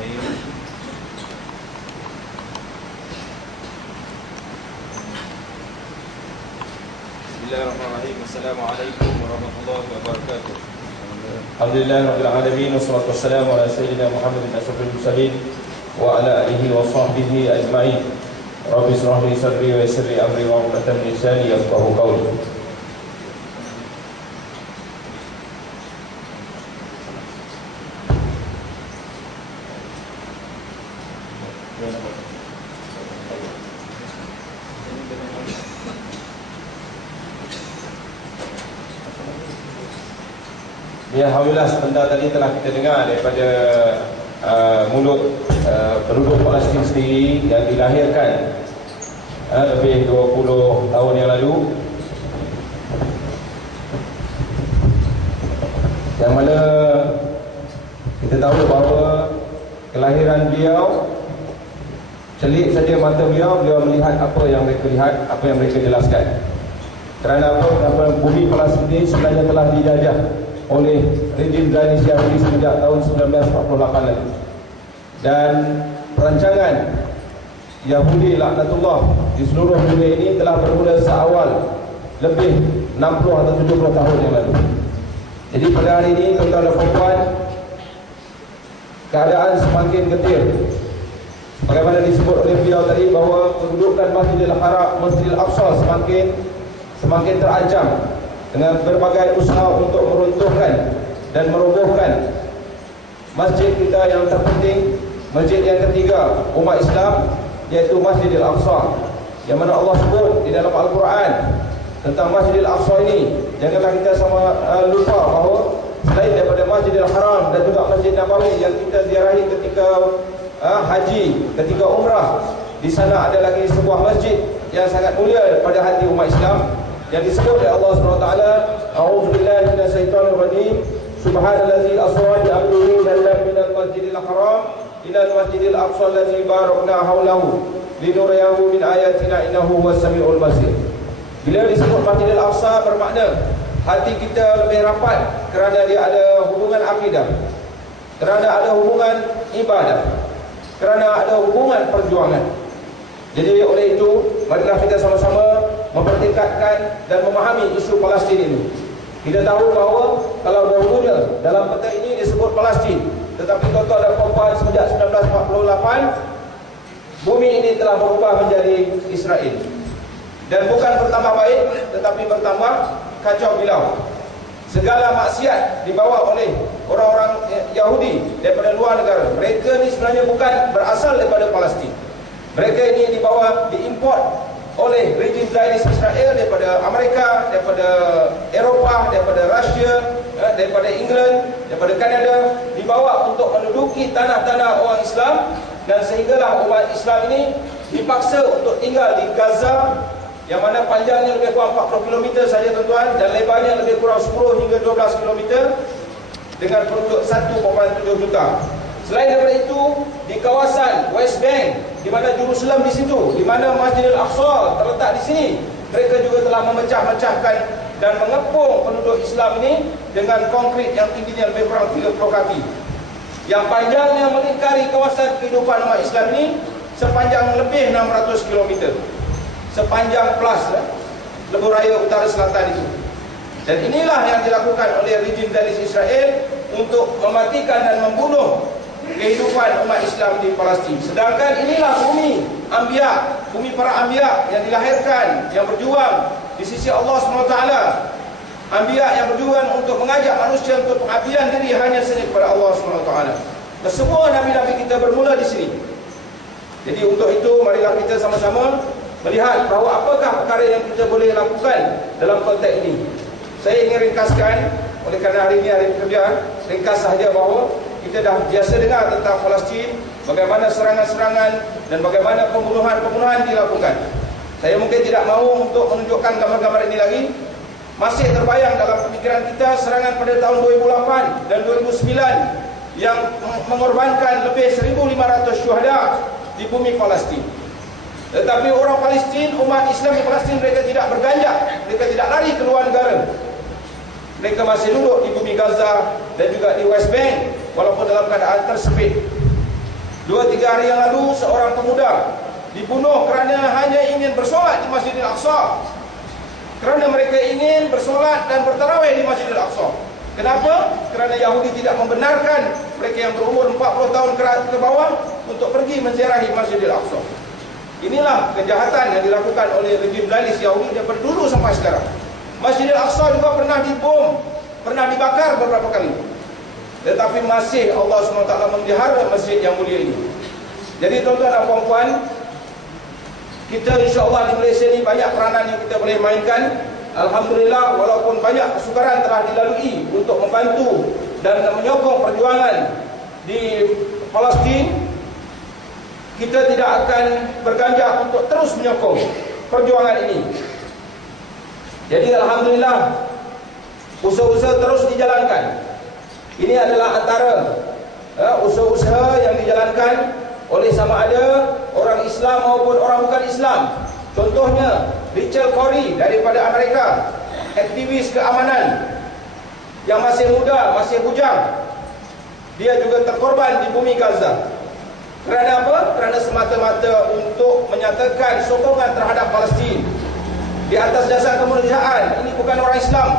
Bismillahirrahmanirrahim. Assalamualaikum warahmatullahi wabarakatuh. Alhamdulillahirabbil alamin wassalatu wassalamu ala sayyidina Muhammadin asyrafil mursalin wa ala alihi wa sahbihi ajma'in. Rabbi shrah li sadri wa yassir li amri wa hlul 'uqdatam min lisani yafqahu qawli. Ya, alhamdulillah sebentar tadi telah kita dengar daripada mulut penduduk Palestin sendiri yang dilahirkan lebih 20 tahun yang lalu, yang mana kita tahu bahawa kelahiran beliau, celik saja mata beliau melihat apa yang mereka lihat, apa yang mereka jelaskan. Kerana apa? Kerana bumi Palestin ini sebenarnya telah dijajah oleh rejim Zionis Yahudi sejak tahun 1948 lalu. Dan perancangan Yahudi laknatullah di seluruh dunia ini telah bermula seawal lebih 60 atau 70 tahun yang lalu. Jadi pada hari ini, tuan-tuan dan puan, keadaan semakin getir. Bagaimana disebut oleh beliau tadi bahawa kedudukan Masjidil Haram, Masjidil Aqsa semakin terancam dengan berbagai usaha untuk meruntuhkan dan merobohkan masjid kita yang terpenting, masjid yang ketiga umat Islam, iaitu Masjidil Aqsa, yang mana Allah sebut di dalam Al-Quran tentang Masjidil Aqsa ini. Janganlah kita lupa bahawa selain daripada Masjidil Haram dan juga Masjid Nabawi yang kita ziarahi ketika haji, ketika umrah, di sana ada lagi sebuah masjid yang sangat mulia pada hati umat Islam, yang disebut oleh Allah SWT, A'udzubillahi minasyaitonir rajim, Subhanallazi asra bi 'abdihi minal masjidil haram ilal masjidil aqsa allazi barakna haulahu linuriyahu min ayatina innahu huwas samiul basir. Bila disebut Masjidil Aqsa, bermakna hati kita lebih rapat kerana dia ada hubungan akidah, kerana ada hubungan ibadah, kerana ada hubungan perjuangan. Jadi oleh itu, marilah kita sama-sama mempertingkatkan dan memahami isu Palestin ini. Kita tahu bahawa kalau dahulunya dalam peta ini disebut Palestin, tetapi tuan-tuan dan puan, sejak 1948 bumi ini telah berubah menjadi Israel. Dan bukan bertambah baik, tetapi bertambah kacau bilau. Segala maksiat dibawa oleh orang-orang Yahudi daripada luar negara. Mereka ni sebenarnya bukan berasal daripada Palestin. Mereka ini diimport oleh rejim Zionis Israel daripada Amerika, daripada Eropah, daripada Rusia, daripada England, daripada Kanada, dibawa untuk menduduki tanah-tanah orang Islam, dan sehinggalah umat Islam ini dipaksa untuk tinggal di Gaza, yang mana panjangnya lebih kurang 40 km saja tuan-tuan, dan lebarnya lebih kurang 10 hingga 12 km dengan penduduk 1.7 juta. Selain daripada itu, di kawasan West Bank, di mana Jerusalem di situ, di mana Masjidil Aqsa terletak di sini, mereka juga telah memecah-mecahkan dan mengepung penduduk Islam ini dengan konkrit yang tingginya lebih kurang 30 kaki, yang panjangnya melingkari kawasan kehidupan umat Islam ini sepanjang lebih 600 km, sepanjang plus lebuh raya utara selatan itu. Dan inilah yang dilakukan oleh rejim Zionis Israel untuk mematikan dan membunuh kehidupan umat Islam di Palestin. Sedangkan inilah bumi Anbiya, bumi para Anbiya yang dilahirkan, yang berjuang di sisi Allah SWT. Anbiya yang berjuang untuk mengajak manusia untuk pengabdian diri hanya saja kepada Allah SWT. Dan semua Nabi-Nabi kita bermula di sini. Jadi untuk itu, marilah kita sama-sama melihat bahawa apakah perkara yang kita boleh lakukan dalam konteks ini. Saya ingin ringkaskan, oleh kerana hari ini hari pekerja, ringkas sahaja bahawa kita dah biasa dengar tentang Palestin, bagaimana serangan-serangan dan bagaimana pembunuhan-pembunuhan dilakukan. Saya mungkin tidak mahu untuk menunjukkan gambar-gambar ini lagi. Masih terbayang dalam pemikiran kita serangan pada tahun 2008 dan 2009 yang mengorbankan lebih 1.500 syuhada di bumi Palestin. Tetapi orang Palestin, umat Islam di Palestin, mereka tidak berganjak, mereka tidak lari ke luar negara. Mereka masih duduk di bumi Gaza dan juga di West Bank, walaupun dalam keadaan tersepit. 2-3 hari yang lalu seorang pemuda dibunuh kerana hanya ingin bersolat di Masjidil Aqsa. Kerana mereka ingin bersolat dan bertarawih di Masjidil Aqsa. Kenapa? Kerana Yahudi tidak membenarkan mereka yang berumur 40 tahun ke bawah untuk pergi menziarahi Masjidil Aqsa. Inilah kejahatan yang dilakukan oleh rejim Zionis Yahudi daripada dulu sampai sekarang. Masjidil Aqsa juga pernah dibom, pernah dibakar beberapa kali. Tetapi masih Allah SWT memelihara masjid yang mulia ini. Jadi tuan-tuan dan puan-puan, kita insya-Allah di Malaysia ni banyak peranan yang kita boleh mainkan. Alhamdulillah, walaupun banyak kesukaran telah dilalui untuk membantu dan menyokong perjuangan di Palestin, kita tidak akan berganjak untuk terus menyokong perjuangan ini. Jadi alhamdulillah, usaha-usaha terus dijalankan. Ini adalah antara usaha-usaha yang dijalankan oleh sama ada orang Islam maupun orang bukan Islam. Contohnya Rachel Corrie daripada Amerika, aktivis keamanan yang masih muda, masih bujang. Dia juga terkorban di bumi Gaza. Kerana apa? Kerana semata-mata untuk menyatakan sokongan terhadap Palestin di atas dasar kemanusiaan. Ini bukan orang Islam,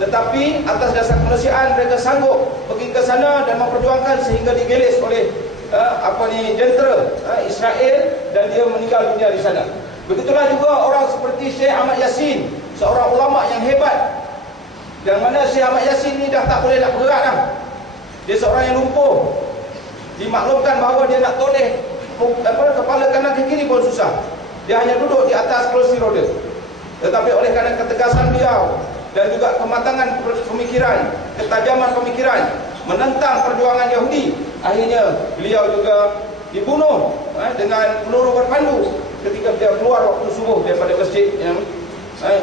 tetapi atas dasar kemanusiaan mereka sanggup pergi ke sana dan memperjuangkan sehingga digelis oleh jentera Israel dan dia meninggal dunia di sana. Begitulah juga orang seperti Syekh Ahmad Yassin, seorang ulama yang hebat. Yang mana Syekh Ahmad Yassin ni dah tak boleh nak bergerak dah. Dia seorang yang lumpuh. Dimaklumkan bahawa dia nak toleh kepala kanan ke kiri pun susah. Dia hanya duduk di atas kerusi roda. Tetapi oleh kerana ketegasan beliau dan juga kematangan pemikiran, ketajaman pemikiran menentang perjuangan Yahudi, akhirnya beliau juga dibunuh dengan peluru berpandu ketika beliau keluar waktu subuh daripada masjid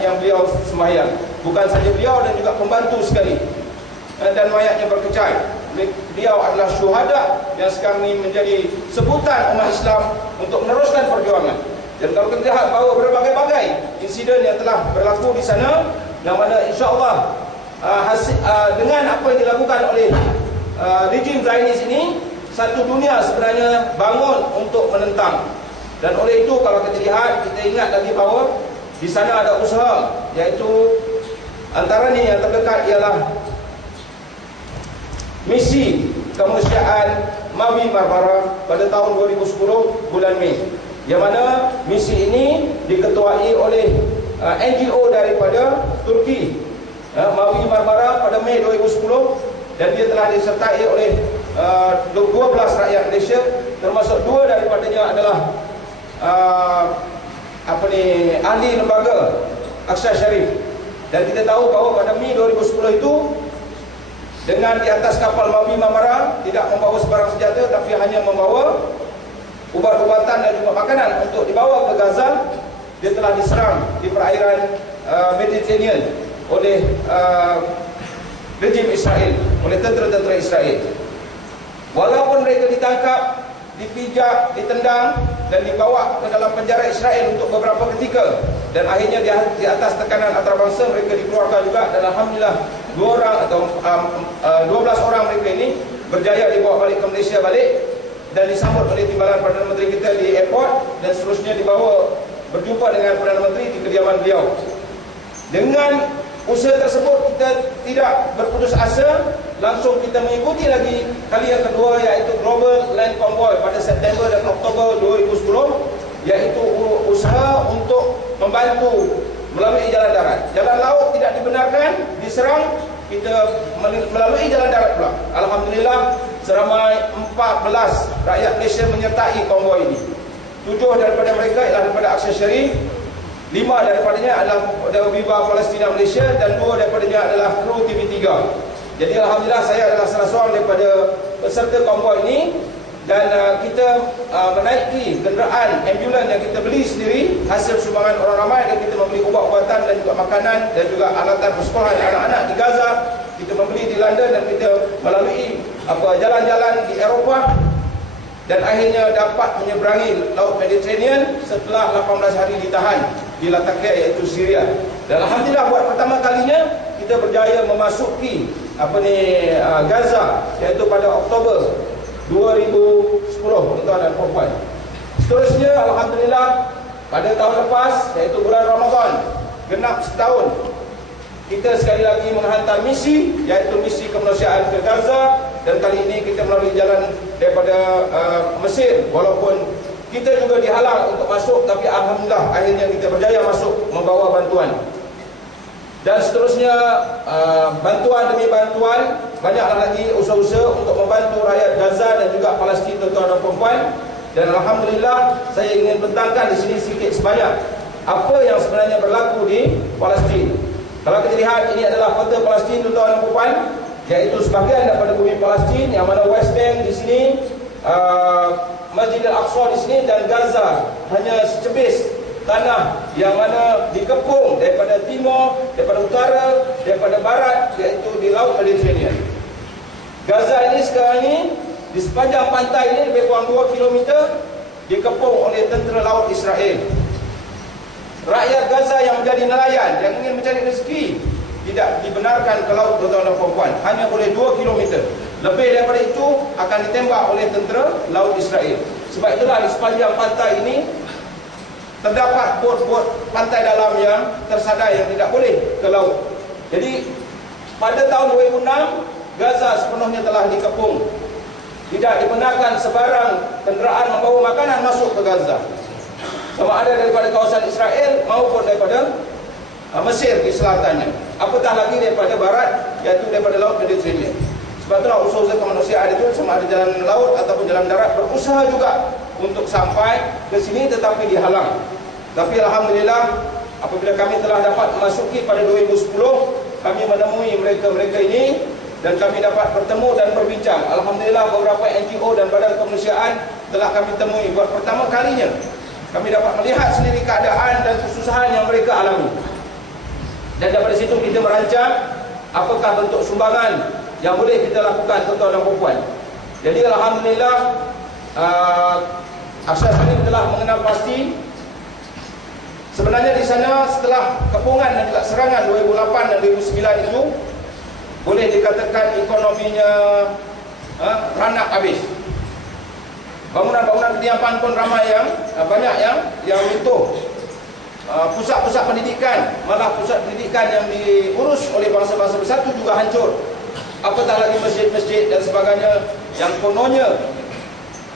yang beliau sembahyang. Bukan saja beliau dan juga pembantu sekali, dan mayatnya berkecai. Beliau adalah syuhada yang sekarang ini menjadi sebutan umat Islam untuk meneruskan perjuangan. Dan kalau kita lihat bahawa berbagai-bagai insiden yang telah berlaku di sana, yang mana insya-Allah dengan apa yang dilakukan oleh rejim Zionis ini, satu dunia sebenarnya bangun untuk menentang. Dan oleh itu kalau kita lihat, kita ingat lagi bahawa di sana ada usaha, iaitu antaranya yang terdekat ialah misi kemanusiaan Mawi Marmara pada tahun 2010 bulan Mei, yang mana misi ini diketuai oleh NGO daripada Turki, Mawi Marmara pada Mei 2010, dan dia telah disertai oleh 12 rakyat Malaysia, termasuk 2 daripadanya adalah ahli lembaga Aqsa Sharif. Dan kita tahu bahawa pada Mei 2010 itu, dengan di atas kapal Mawi Marmara tidak membawa sebarang senjata, tapi hanya membawa ubat-ubatan dan juga makanan untuk dibawa ke Gaza, dia telah diserang di perairan Mediterranean oleh rejim Israel, oleh tentera-tentera Israel. Walaupun mereka ditangkap, dipijak, ditendang dan dibawa ke dalam penjara Israel untuk beberapa ketika, dan akhirnya di atas tekanan antarabangsa mereka dikeluarkan juga, dan alhamdulillah 12 orang mereka ini berjaya dibawa balik ke Malaysia dan disambut oleh timbalan Perdana Menteri kita di airport, dan seterusnya dibawa berjumpa dengan Perdana Menteri di kediaman beliau. Dengan usaha tersebut kita tidak berputus asa, langsung kita mengikuti lagi kali yang kedua, iaitu Global Land Convoy pada September dan Oktober 2010, iaitu usaha untuk membantu melalui jalan darat. Jalan laut tidak dibenarkan, diserang, kita melalui jalan darat pula. Alhamdulillah, seramai 14 rakyat Malaysia menyertai konvoi ini. 7 daripada mereka ialah daripada Aqsa Sharif, 5 daripadanya adalah dari Viva Palestina Malaysia, dan 2 daripadanya adalah kru TV3. Jadi alhamdulillah saya adalah salah seorang daripada peserta konvoi ini, dan kita menaiki kenderaan ambulan yang kita beli sendiri hasil sumbangan orang ramai, dan kita membeli ubat-ubatan dan juga makanan dan juga alatan persekolahan anak-anak di Gaza. Kita membeli di London dan kita melalui jalan-jalan di Eropah, dan akhirnya dapat menyeberangi Laut Mediterranean setelah 18 hari ditahan di Latakia, iaitu Syria. Dan alhamdulillah buat pertama kalinya kita berjaya memasuki Gaza, iaitu pada Oktober 2010. tuan dan puan. Seterusnya, alhamdulillah, pada tahun lepas, iaitu bulan Ramadan, genap setahun, kita sekali lagi menghantar misi, iaitu misi kemanusiaan ke Gaza. Dan kali ini kita melalui jalan daripada Mesir. Walaupun kita juga dihalang untuk masuk, tapi alhamdulillah akhirnya kita berjaya masuk membawa bantuan. Dan seterusnya, bantuan demi bantuan, banyaklah lagi usaha-usaha untuk membantu rakyat Gaza dan juga Palestin, tuan-tuan dan puan. Dan alhamdulillah, saya ingin bentangkan di sini sedikit sebanyak apa yang sebenarnya berlaku di Palestin. Kalau kita lihat, ini adalah peta Palestin, tuan-tuan dan puan, iaitu sebahagian daripada bumi Palestin, yang mana West Bank di sini, Masjid Al-Aqsa di sini, dan Gaza hanya secebis tanah yang mana dikepung daripada timur, daripada utara, daripada barat, iaitu di Laut Mediterranean. Gaza ini sekarang ini, di sepanjang pantai ini lebih kurang 2 km dikepung oleh tentera laut Israel. Rakyat Gaza yang menjadi nelayan, yang ingin mencari rezeki, tidak dibenarkan ke laut, tuan-tuan dan puan. Hanya boleh 2 km. Lebih daripada itu akan ditembak oleh tentera laut Israel. Sebab itulah di sepanjang pantai ini terdapat bot-bot pantai dalam yang tersadai, yang tidak boleh ke laut. Jadi pada tahun 2006, Gaza sepenuhnya telah dikepung. Tidak dibenarkan sebarang kenderaan membawa makanan masuk ke Gaza, sama ada daripada kawasan Israel maupun daripada Mesir di selatannya, apatah lagi daripada barat, iaitu daripada Laut Mediterranean. Sebab itulah usaha-usaha kemanusiaan itu, sama ada jalan laut ataupun jalan darat, berusaha juga untuk sampai ke sini tetapi dihalang. Tapi alhamdulillah, apabila kami telah dapat memasuki pada 2010, kami menemui mereka-mereka ini dan kami dapat bertemu dan berbincang. Alhamdulillah, beberapa NGO dan badan kemanusiaan telah kami temui buat pertama kalinya. Kami dapat melihat sendiri keadaan dan kesusahan yang mereka alami. Dan daripada situ kita merancang apakah bentuk sumbangan yang boleh kita lakukan, tuan-tuan dan puan. Jadi alhamdulillah, Aksar Salim telah mengenal pasti sebenarnya di sana setelah kepungan dan juga serangan 2008 dan 2009 itu, boleh dikatakan ekonominya ranak habis. Bangunan-bangunan kediaman pun ramai yang banyak yang runtuh. Pusat-pusat pendidikan, malah pusat pendidikan yang diurus oleh bangsa-bangsa bersatu juga hancur. Apatah lagi masjid-masjid dan sebagainya yang kononnya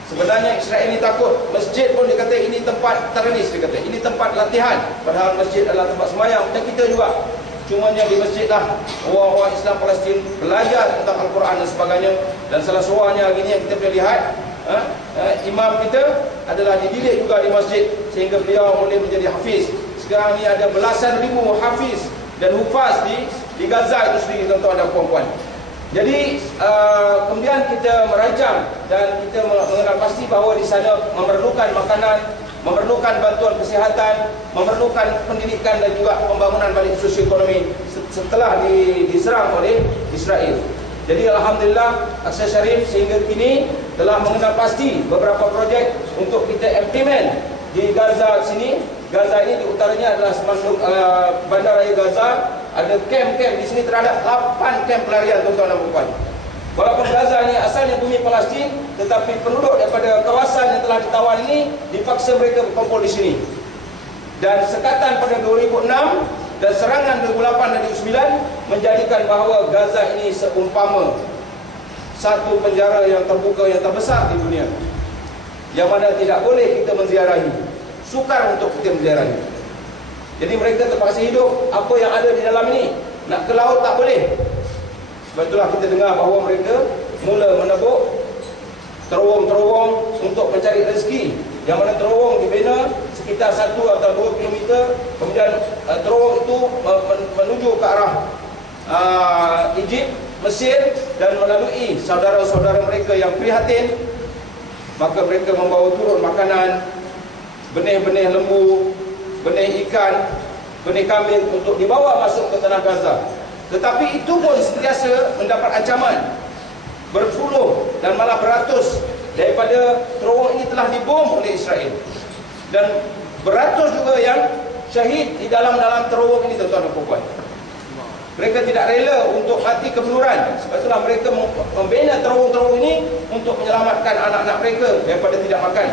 sebenarnya Israel ini takut. Masjid pun dikata ini tempat teroris, dikata ini tempat latihan, padahal masjid adalah tempat sembahyang. Dan kita juga cumanya di masjid lah orang-orang Islam Palestin belajar tentang Al-Quran dan sebagainya. Dan salah seorangnya gini yang kita boleh lihat, imam kita adalah dididik juga di masjid sehingga beliau boleh menjadi hafiz. Sekarang ni ada belasan ribu hafiz dan hufaz di Gaza itu sendiri, tuan-tuan dan puan-puan. Jadi kemudian kita merancang dan kita mengenal pasti bahawa di sana memerlukan makanan, memerlukan bantuan kesihatan, memerlukan pendidikan dan juga pembangunan balik sosioekonomi setelah diserang oleh Israel. Jadi alhamdulillah, Aksar Sharif sehingga kini telah mengenal pasti beberapa projek untuk kita implement di Gaza sini. Gaza ini di utaranya adalah Bandaraya Gaza. Ada kem-kem di sini, terhadap 8 kem pelarian, tuan-tuan dan puan. Walaupun Gaza ini asalnya bumi Palestin, tetapi penduduk daripada kawasan yang telah ditawan ini dipaksa mereka berkumpul di sini. Dan sekatan pada 2006 dan serangan 2008 dan 2009 menjadikan bahawa Gaza ini seumpama satu penjara yang terbuka yang terbesar di dunia, yang mana tidak boleh kita menziarahi, sukar untuk kita menziarahi. Jadi mereka terpaksa hidup apa yang ada di dalam ini. Nak ke laut tak boleh. Sebab itulah kita dengar bahawa mereka mula menebuk terowong-terowong untuk mencari rezeki, yang mana terowong dibina sekitar 1 atau 2 km. Kemudian terowong itu menuju ke arah Egypt, Mesir, dan melalui saudara-saudara mereka yang prihatin. Maka mereka membawa turun makanan, benih-benih lembu, benih ikan, benih kambing untuk dibawa masuk ke tanah Gaza. Tetapi itu pun sentiasa mendapat ancaman. Berpuluh dan malah beratus daripada terowong ini telah dibom oleh Israel. Dan beratus juga yang syahid di dalam terowong ini, tuan-tuan dan puan. Mereka tidak rela untuk mati kebeluran. Sebab itulah mereka membina terowong-terowong ini untuk menyelamatkan anak-anak mereka daripada tidak makan.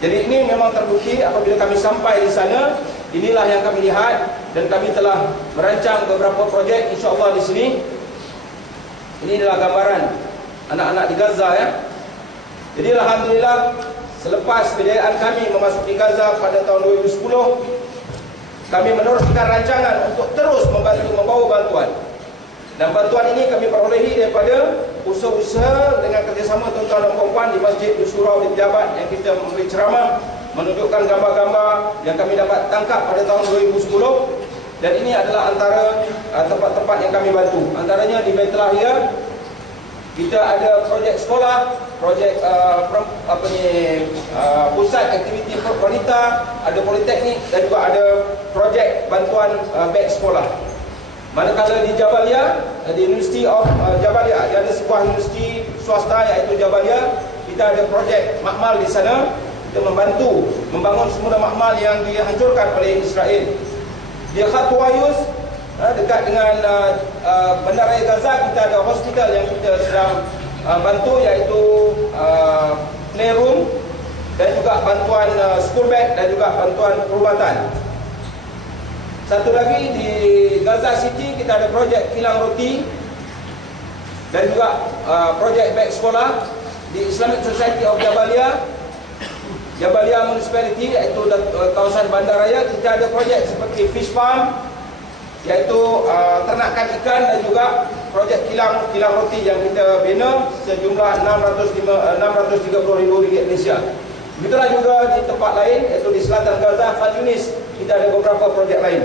Jadi ini memang terbukti apabila kami sampai di sana. Inilah yang kami lihat, dan kami telah merancang beberapa projek insya-Allah di sini. Ini adalah gambaran anak-anak di Gaza ya. Jadi alhamdulillah, selepas kejayaan kami memasuki Gaza pada tahun 2010, kami meneruskan rancangan untuk terus membawa bantuan. Dan bantuan ini kami perolehi daripada usaha-usaha dengan kerjasama tuan-tuan dan puan-puan di Masjid Surau di Pejabat yang kita memberi ceramah, menunjukkan gambar-gambar yang kami dapat tangkap pada tahun 2010. Dan ini adalah antara tempat-tempat yang kami bantu. Antaranya di Baitul Lahir, kita ada projek sekolah, projek pusat aktiviti wanita, ada politeknik, dan juga ada projek bantuan beg sekolah. Manakala di Jabalia, di University of Jabalia, dia ada sebuah universiti swasta iaitu Jabalia, kita ada projek makmal di sana. Kita membantu membangun semula makmal yang dihancurkan oleh Israel. Di Khan Yunis, dekat dengan Bandaraya Gaza, kita ada hospital yang kita sedang bantu, iaitu playroom, dan juga bantuan school bag, dan juga bantuan perubatan. Satu lagi di Gaza City, kita ada projek kilang roti dan juga projek beg sekolah. Di Islamic Society of Jabalia, Jabalia Municipality, iaitu kawasan bandaraya, kita ada projek seperti fish farm, iaitu ternakan ikan, dan juga projek kilang roti yang kita bina sejumlah RM630,000 Malaysia. Begitulah juga di tempat lain, iaitu di selatan Gaza, Khan Yunis, kita ada beberapa projek lain.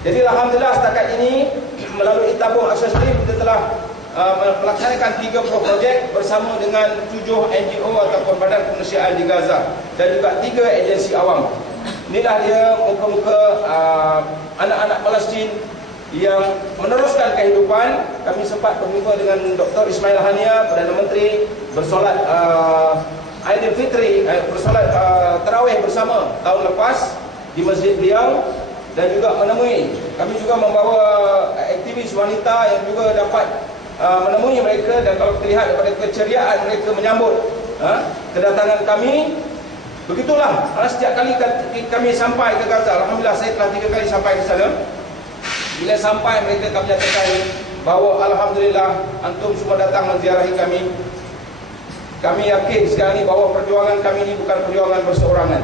Jadi alhamdulillah setakat ini melalui tabung Aqsa Sharif kita telah melaksanakan 30 projek bersama dengan 7 NGO ataupun badan kemanusiaan di Gaza, dan juga 3 agensi awam. Inilah dia muka-muka anak-anak Palestin yang meneruskan kehidupan. Kami sempat berjumpa dengan Dr. Ismail Hania, Perdana Menteri, bersolat Aidilfitri, bersolat tarawih bersama tahun lepas di masjid beliau, dan juga menemui. Kami juga membawa aktivis wanita yang juga dapat menemui mereka, dan kalau kita lihat daripada keceriaan mereka menyambut kedatangan kami. Begitulah setiap kali kami sampai ke Gaza. Alhamdulillah saya telah 3 kali sampai ke sana. Bila sampai mereka kami nyatakan bahawa alhamdulillah antum semua datang menziarahi kami. Kami yakin sekarang ini bahawa perjuangan kami ini bukan perjuangan berseorangan.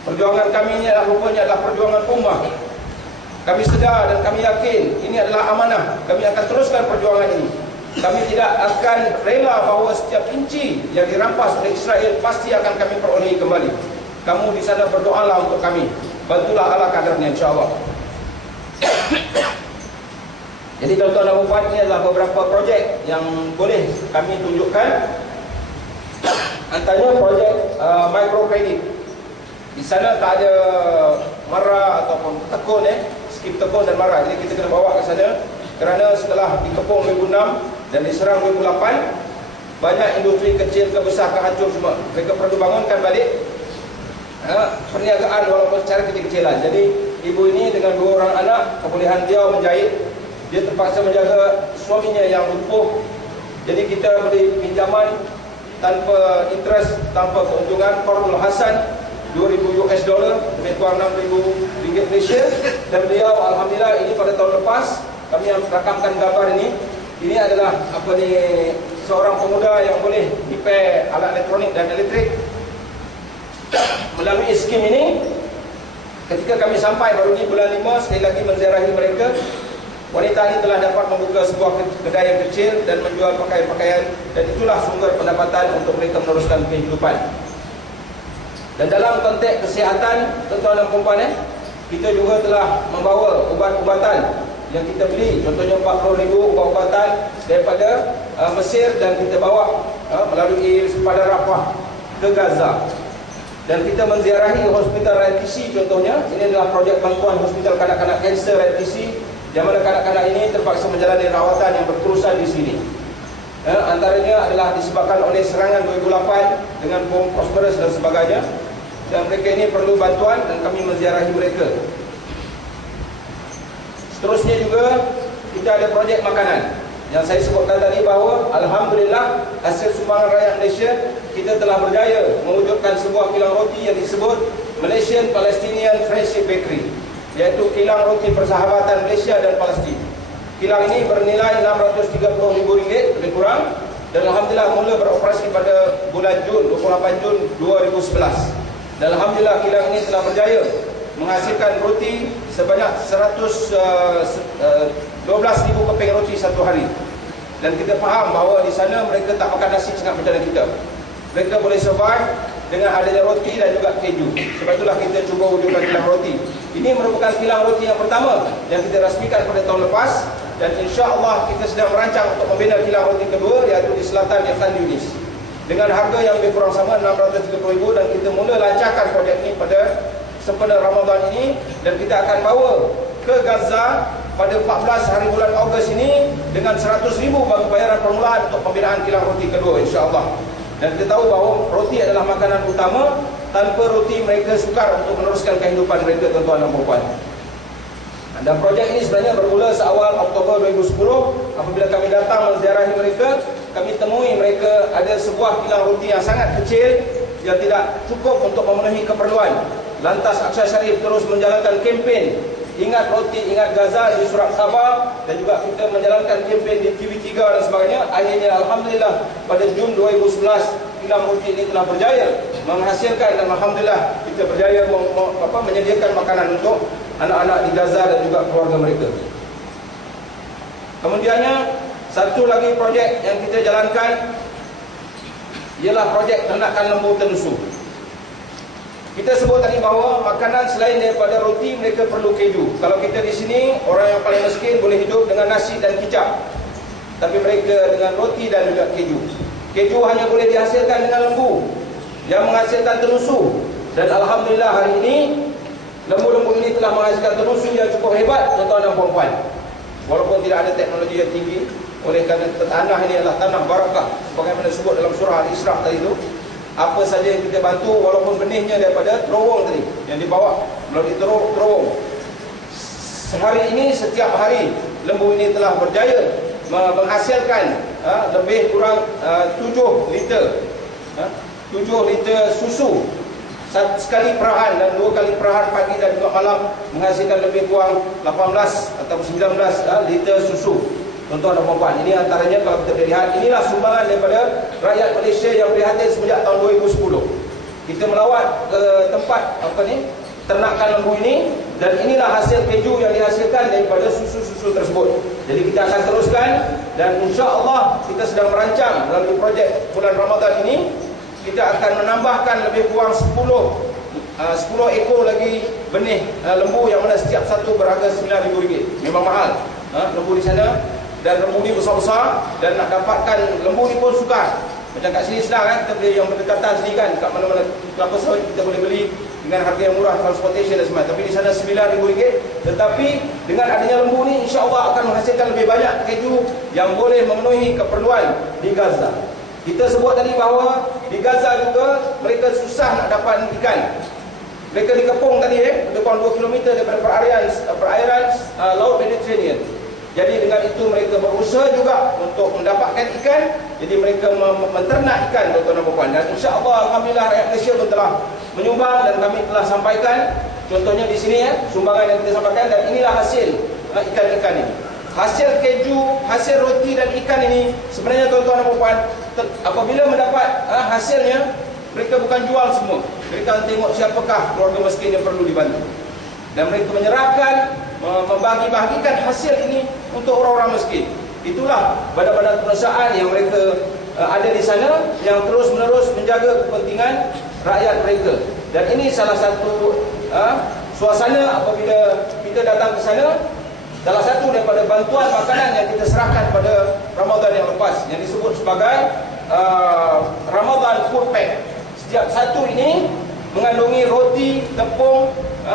Perjuangan kami ini rupanya adalah perjuangan ummah. Kami sedar dan kami yakin ini adalah amanah. Kami akan teruskan perjuangan ini. Kami tidak akan rela bahawa setiap inci yang dirampas oleh Israel pasti akan kami perolehi kembali. Kamu di sana berdoalah untuk kami. Bantulah ala kadarnya insya-Allah. Jadi tuan-tuan dan puan, ini adalah beberapa projek yang boleh kami tunjukkan. Antaranya projek microcredit. Di sana tak ada marah ataupun tekun, skip tekun dan marah. Jadi kita kena bawa ke sana, kerana setelah dikepung 2006 dan diserang 2008, banyak industri kecil ke besar hancur semua. Mereka perlu bangunkan balik perniagaan walaupun secara kecil-kecilan. Jadi ibu ini dengan 2 orang anak, kebolehan dia menjahit, dia terpaksa menjaga suaminya yang lumpuh. Jadi kita beri pinjaman tanpa interest, tanpa keuntungan. Qardul Hasan $2,000, lebih kurang RM6,000 Malaysia. Dan beliau alhamdulillah ini pada tahun lepas kami rakamkan gambar ini. Ini adalah seorang pemuda yang boleh repair alat elektronik dan elektrik. Melalui skim ini, ketika kami sampai baru di bulan 5, sekali lagi menziarahi mereka, wanita ini telah dapat membuka sebuah kedai yang kecil dan menjual pakaian-pakaian, dan itulah sumber pendapatan untuk mereka meneruskan kehidupan. Dan dalam konteks kesihatan, tuan-tuan dan puan-puan, kita juga telah membawa ubat-ubatan yang kita beli, contohnya 40,000 ubat-ubatan daripada Mesir, dan kita bawa melalui pada Rafah ke Gaza. Dan kita menziarahi hospital RTC contohnya. Ini adalah projek bantuan hospital kanak-kanak kanser RTC, di mana kanak-kanak ini terpaksa menjalani rawatan yang berterusan di sini. Antaranya adalah disebabkan oleh serangan 2008 dengan bom Prosperous dan sebagainya. Dan mereka ini perlu bantuan dan kami menziarahi mereka. Seterusnya juga kita ada projek makanan yang saya sebutkan tadi bahawa alhamdulillah hasil sumbangan rakyat Malaysia kita telah berjaya mewujudkan sebuah kilang roti yang disebut Malaysian Palestinian Friendship Bakery, iaitu kilang roti persahabatan Malaysia dan Palestin. Kilang ini bernilai RM630,000 lebih kurang, dan alhamdulillah mula beroperasi pada bulan Jun, 28 Jun 2011. Dan alhamdulillah kilang ini telah berjaya menghasilkan roti sebanyak 12,000 keping roti satu hari. Dan kita faham bahawa di sana mereka tak makan nasi sangat macam kita. Mereka boleh survive dengan adanya roti dan juga keju. Sebab itulah kita cuba wujudkan kilang roti. Ini merupakan kilang roti yang pertama yang kita rasmikan pada tahun lepas, dan insya-Allah kita sedang merancang untuk membina kilang roti kedua, iaitu di selatan Khan Yunis, dengan harga yang lebih kurang sama RM630,000, dan kita mula lancarkan projek ini pada sempena Ramadan ini, dan kita akan bawa ke Gaza pada 14 hari bulan Ogos ini dengan RM100,000 bagi bayaran permulaan untuk pembinaan kilang roti kedua, insya-Allah. Dan kita tahu bahawa roti adalah makanan utama. Tanpa roti mereka sukar untuk meneruskan kehidupan mereka, tuan-tuan dan puan-puan. Dan projek ini sebenarnya bermula seawal Oktober 2010. Apabila kami datang menziarahi mereka, kami temui mereka ada sebuah kilang roti yang sangat kecil yang tidak cukup untuk memenuhi keperluan. Lantas Aqsa Sharif terus menjalankan kempen Ingat Roti, Ingat Gaza di Surat Khabar, dan juga kita menjalankan kempen di TV3 dan sebagainya. Akhirnya alhamdulillah pada Jun 2011 kilang roti ini telah berjaya menghasilkan, dan alhamdulillah kita berjaya menyediakan makanan untuk anak-anak di Gaza dan juga keluarga mereka. Kemudiannya satu lagi projek yang kita jalankan ialah projek ternakan lembu tenusu. Kita sebut tadi bahawa makanan selain daripada roti, mereka perlu keju. Kalau kita di sini, orang yang paling miskin boleh hidup dengan nasi dan kicap, tapi mereka dengan roti dan juga keju. Keju hanya boleh dihasilkan dengan lembu yang menghasilkan tenusu. Dan alhamdulillah hari ini lembu-lembu ini telah menghasilkan tenusu yang cukup hebat, tuan-tuan dan puan-puan. Walaupun tidak ada teknologi yang tinggi, oleh kerana tanah ini adalah tanah barakah, sebagaimana disebut dalam surah Al-Isra tadi itu. Apa saja yang kita bantu, walaupun benihnya daripada terowong tadi yang dibawa melalui terowong. Sehari ini, setiap hari lembu ini telah berjaya menghasilkan lebih kurang 7 liter 7 liter susu sekali perahan, dan 2 kali perahan pagi dan juga malam menghasilkan lebih kurang 18 atau 19 liter susu. Tuan-tuan dan puan-puan, ini antaranya kalau kita lihat, inilah sumbangan daripada rakyat Malaysia yang prihatin semenjak tahun 2010. Kita melawat ke tempat ternakan lembu ini, dan inilah hasil keju yang dihasilkan daripada susu-susu tersebut. Jadi kita akan teruskan, dan insya-Allah kita sedang merancang melalui projek bulan Ramadan ini, kita akan menambahkan lebih kurang 10 ekor lagi benih lembu, yang mana setiap satu berharga RM9,000. Memang mahal lembu di sana. Dan lembu ni besar-besar, dan nak dapatkan lembu ni pun sukar. Macam kat sini senang kita beli yang berdekatan sini kan, kat mana-mana kelapa sawit kita boleh beli dengan harga yang murah, transportation dan sebagainya. Tapi di sana RM9,000. Tetapi dengan adanya lembu ni, insya-Allah akan menghasilkan lebih banyak keju yang boleh memenuhi keperluan di Gaza. Kita sebut tadi bahawa di Gaza juga mereka susah nak dapat ikan. Mereka dikepung tadi lebih kurang 2 km daripada perairan Laut Mediterranean. Jadi dengan itu mereka berusaha juga untuk mendapatkan ikan. Jadi mereka menternak ikan, tuan-tuan dan puan-puan. Dan insya-Allah alhamdulillah rakyat Malaysia pun telah menyumbang, dan kami telah sampaikan contohnya di sini sumbangan yang kita sampaikan, dan inilah hasil ikan-ikan ini. Hasil keju, hasil roti dan ikan ini sebenarnya, tuan-tuan dan puan-puan, apabila mendapat hasilnya, mereka bukan jual semua. Mereka tengok siapakah keluarga miskin yang perlu dibantu, dan mereka menyerahkan, membagi-bagikan hasil ini untuk orang-orang miskin. Itulah badan-badan perusahaan yang mereka ada di sana, yang terus-menerus menjaga kepentingan rakyat mereka. Dan ini salah satu suasana apabila kita datang ke sana. Salah satu daripada bantuan makanan yang kita serahkan pada Ramadan yang lepas, yang disebut sebagai Ramadan Food Pack. Setiap satu ini mengandungi roti, tepung,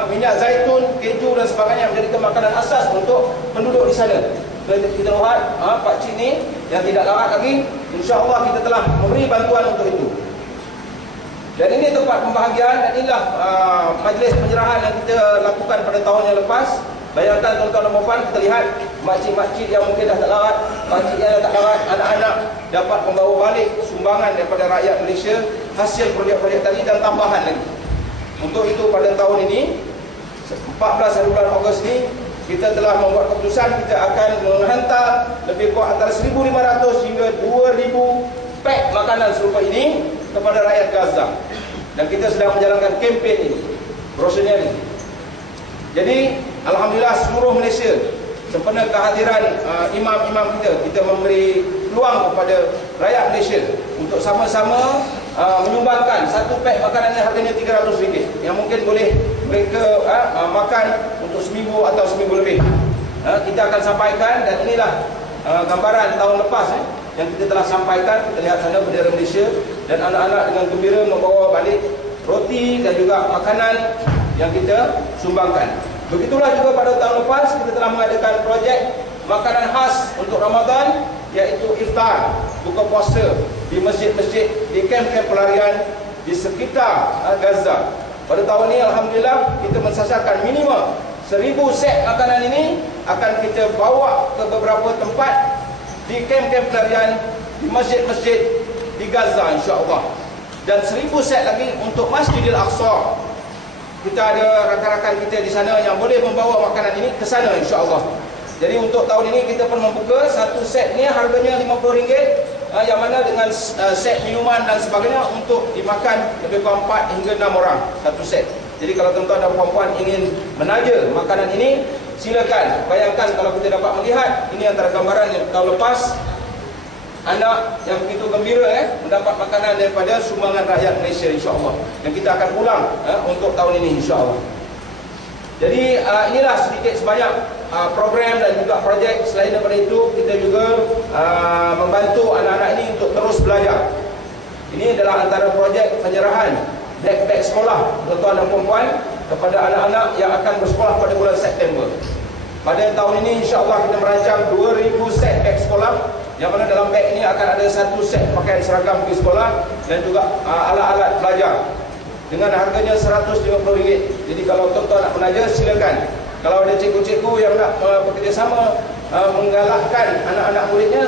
minyak zaitun, keju dan sebagainya, menjadi makanan asas untuk penduduk di sana. Kita lihat Pak Cik ni yang tidak lama lagi, insya-Allah kita telah memberi bantuan untuk itu. Dan ini tempat pembahagian, dan inilah majlis penyerahan yang kita lakukan pada tahun yang lepas. Bayangkan tuan-tuan dan puan, kita lihat makcik-makcik yang mungkin dah tak larat, makcik yang dah tak larat, anak-anak dapat membawa balik sumbangan daripada rakyat Malaysia hasil projek-projek tadi dan tambahan lagi. Untuk itu pada tahun ini 14 hari bulan Ogos ni kita telah membuat keputusan kita akan menghantar lebih kurang antara 1,500 hingga 2,000 pack makanan serupa ini kepada rakyat Gaza. Dan kita sedang menjalankan kempen ini, brosurnya ini. Jadi alhamdulillah seluruh Malaysia sempena kehadiran imam-imam kita memberi peluang kepada rakyat Malaysia untuk sama-sama menyumbangkan satu pack makanan yang harganya RM300 yang mungkin boleh mereka makan untuk seminggu atau seminggu lebih. Kita akan sampaikan, dan inilah gambaran tahun lepas yang kita telah sampaikan. Kita lihat sana bendera Malaysia dan anak-anak dengan gembira membawa balik roti dan juga makanan yang kita sumbangkan. Begitulah juga pada tahun lepas kita telah mengadakan projek makanan khas untuk Ramadan, iaitu iftar, buka puasa di masjid-masjid, di kamp-kamp pelarian di sekitar Gaza. Pada tahun ini alhamdulillah kita mensasarkan minimum 1,000 set makanan ini akan kita bawa ke beberapa tempat di kamp-kamp pelarian, di masjid-masjid di Gaza insya-Allah. Dan 1,000 set lagi untuk Masjidil Aqsa. Kita ada rakan-rakan kita di sana yang boleh membawa makanan ini ke sana insya-Allah. Jadi untuk tahun ini kita pun membuka satu set ni harganya RM50, yang mana dengan set minuman dan sebagainya untuk dimakan lebih kurang 4 hingga 6 orang satu set. Jadi kalau tuan-tuan dan puan-puan ingin menaja makanan ini, silakan. Bayangkan kalau kita dapat melihat ini antara gambaran yang tahun lepas, anak yang begitu gembira mendapat makanan daripada sumbangan rakyat Malaysia insya-Allah. Dan kita akan ulang untuk tahun ini insya-Allah. Jadi inilah sedikit sebanyak program dan juga projek. Selain daripada itu, kita juga membantu anak-anak ini untuk terus belajar. Ini adalah antara projek penyerahan beg-beg sekolah tuan-tuan dan puan-puan kepada anak-anak yang akan bersekolah pada bulan September. Pada tahun ini insya-Allah kita merancang 2,000 set beg sekolah, yang mana dalam beg ini akan ada satu set pakaian seragam pergi sekolah dan juga alat-alat belajar dengan harganya RM150. Jadi kalau tuan-tuan nak menaja, silakan. Kalau ada cikgu-cikgu yang nak bekerjasama menggalakkan anak-anak muridnya,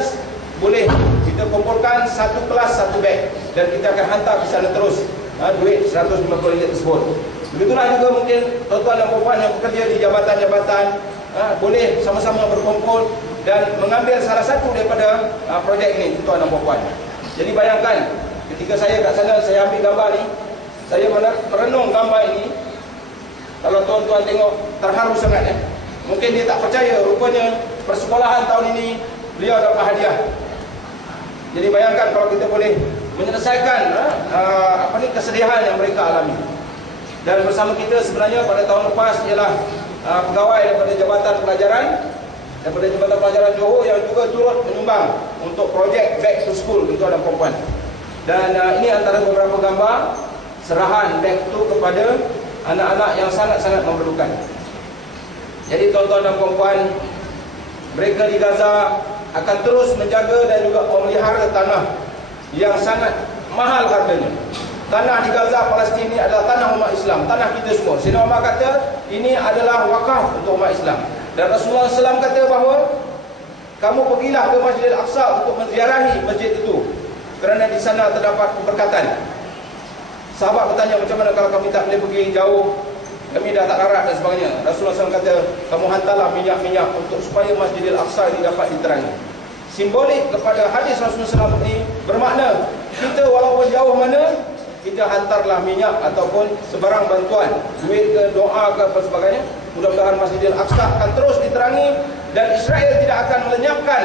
boleh kita kumpulkan satu kelas satu beg dan kita akan hantar ke sana terus duit RM150 tersebut. Begitulah juga mungkin tuan-tuan dan puan yang bekerja di jabatan-jabatan boleh sama-sama berkumpul dan mengambil salah satu daripada projek ini tuan-tuan dan puan. Jadi bayangkan ketika saya kat sana, saya ambil gambar ni, saya merenung gambar ini. Kalau tuan-tuan tengok, terharu sangat Mungkin dia tak percaya, rupanya persekolahan tahun ini beliau dapat hadiah. Jadi bayangkan kalau kita boleh menyelesaikan kesedihan yang mereka alami. Dan bersama kita sebenarnya pada tahun lepas ialah pegawai daripada Jabatan Pelajaran, daripada Jabatan Pelajaran Johor yang juga turut menyumbang untuk projek Back to School tuan-tuan dan puan. Dan ini antara beberapa gambar serahan beg itu kepada anak-anak yang sangat-sangat memerlukan. Jadi tuan-tuan dan puan-puan, mereka di Gaza akan terus menjaga dan juga memelihara tanah yang sangat mahal harganya. Tanah di Gaza, Palestin ini adalah tanah umat Islam, tanah kita semua. Sayyidina Umar kata ini adalah wakaf untuk umat Islam. Dan Rasulullah SAW kata bahawa kamu pergilah ke Masjidil Aqsa untuk menziarahi masjid itu, kerana di sana terdapat keberkatan. Sahabat bertanya, macam mana kalau kami tak boleh pergi jauh, kami dah tak larat dan sebagainya. Rasulullah SAW kata, kamu hantarlah minyak-minyak untuk supaya Masjidil Aqsa ini dapat diterangi. Simbolik kepada hadis Rasulullah SAW ini bermakna, kita walaupun jauh mana, kita hantarlah minyak ataupun sebarang bantuan, duit ke, doa ke, apa sebagainya. Mudah-mudahan Masjidil Aqsa akan terus diterangi dan Israel tidak akan melenyapkan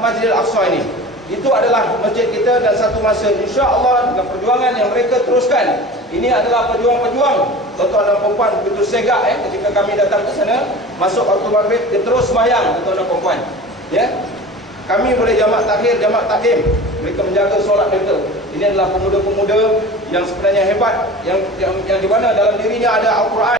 Masjidil Aqsa ini. Itu adalah masjid kita, dan satu masa insya-Allah dengan perjuangan yang mereka teruskan. Ini adalah pejuang-pejuang tuan-tuan dan puan-puan begitu segak ketika kami datang ke sana, masuk waktu maghrib dia terus sembahyang tuan-tuan dan puan-puan. Kami boleh jamak takhir, jamak takdim. Mereka menjaga solat mereka. Ini adalah pemuda-pemuda yang sebenarnya hebat, yang di mana dalam dirinya ada Al-Quran.